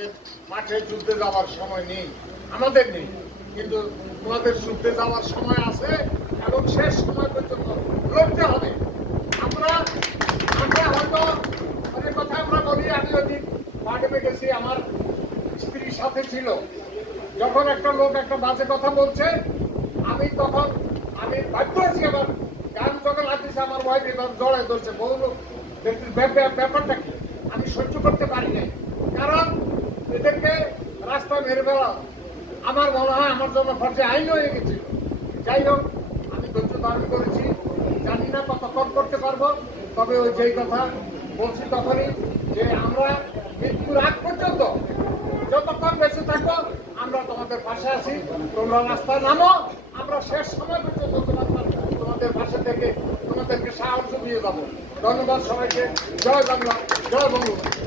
তোমাদের মাঠে যুদ্ধে যাওয়ার সময় নেই, আমাদের নেই, কিন্তু তোমাদের যুদ্ধে যাওয়ার সময় আছে এবং শেষ সময় পর্যন্ত লড়তে হবে। আমরা হয়তো অনেক কথা আমরা বলি, আমি ওদিন মাঠে গেছি, আমার স্ত্রীর সাথে ছিল, যখন একটা লোক একটা বাজে কথা বলছে তখন আমি বাধ্য হয়েছি, আবার গান যখন লাগতেছে আমার ওয়াইফ এবার জড়ায় ধরছে, বলল ব্যাপারটা কি, আমি সহ্য করতে পারি নাই, কারণ এদেরকে রাস্তায় মেরে ফেলা আমার মনে হয় আমার জন্য ফর্জে আইন হয়ে গেছিল। যাই হোক, আমি ধৈর্য ধারণ করেছি, জানি না কতক্ষণ করতে পারবো, তবে ওই যেই কথা বলছি তখনই যে আমরা মৃত্যুর আগ পর্যন্ত যতক্ষণ বেঁচে থাকবো আমরা তোমাদের পাশে আছি, তোমরা রাস্তায় নামো, আমরা শেষ সময় পর্যন্ত তোমাদের পাশে থেকে তোমাদেরকে সাহায্য দিয়ে যাবো। ধন্যবাদ সবাইকে। জয় বাংলা, জয় বঙ্গবন্ধু।